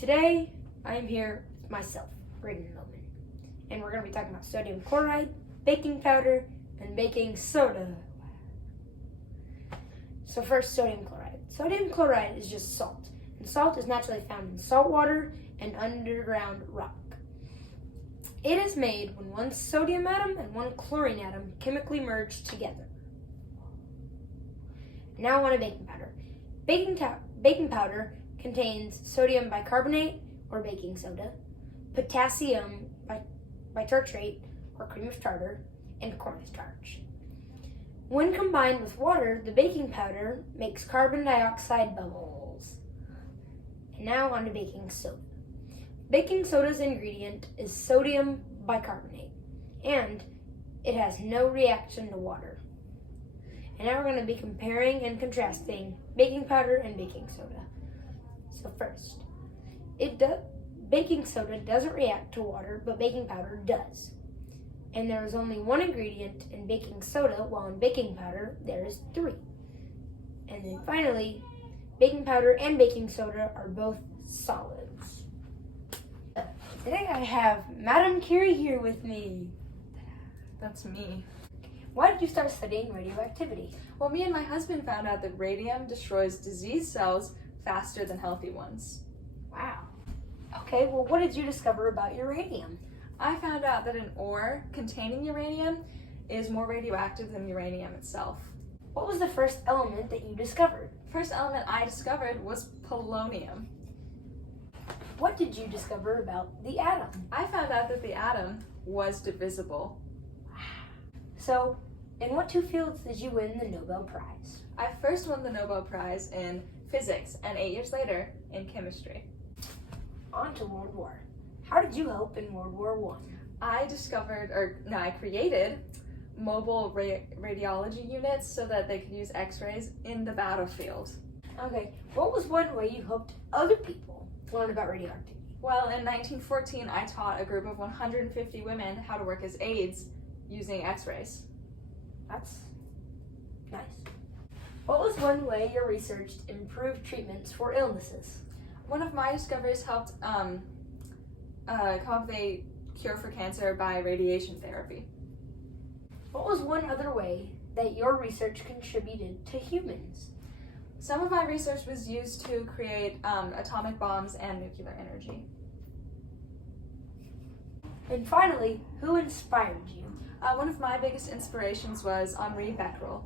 Today, I'm here with myself, Braden Millman, and we're going to be talking about sodium chloride, baking powder, and baking soda. So first, sodium chloride. Sodium chloride is just salt, and salt is naturally found in salt water and underground rock. It is made when one sodium atom and one chlorine atom chemically merge together. Now on to baking powder. Baking powder contains sodium bicarbonate, or baking soda, potassium bitartrate, or cream of tartar, and cornstarch. When combined with water, the baking powder makes carbon dioxide bubbles. And now on to baking soda. Baking soda's ingredient is sodium bicarbonate, and it has no reaction to water. And now we're going to be comparing and contrasting baking powder and baking soda. So first, baking soda doesn't react to water, but baking powder does. And there is only one ingredient in baking soda, while in baking powder there is 3. And then finally, baking powder and baking soda are both solids. Today I have Madam Curie here with me. That's me. Why did you start studying radioactivity? Well, me and my husband found out that radium destroys disease cells faster than healthy ones. Wow. Okay, well, what did you discover about uranium? I found out that an ore containing uranium is more radioactive than uranium itself. What was the first element that you discovered? First element I discovered was polonium. What did you discover about the atom? I found out that the atom was divisible. So, in what 2 fields did you win the Nobel Prize? I first won the Nobel Prize in physics and 8 years later in chemistry. On to World War. How did you help in World War I? I created mobile radiology units so that they could use x-rays in the battlefield. Okay, what was one way you helped other people learn about radioactivity? Well, in 1914, I taught a group of 150 women how to work as aides using x-rays. That's nice. What was one way your research improved treatments for illnesses? One of my discoveries helped come up with a cure for cancer by radiation therapy. What was one other way that your research contributed to humans? Some of my research was used to create atomic bombs and nuclear energy. And finally, who inspired you? One of my biggest inspirations was Henri Becquerel.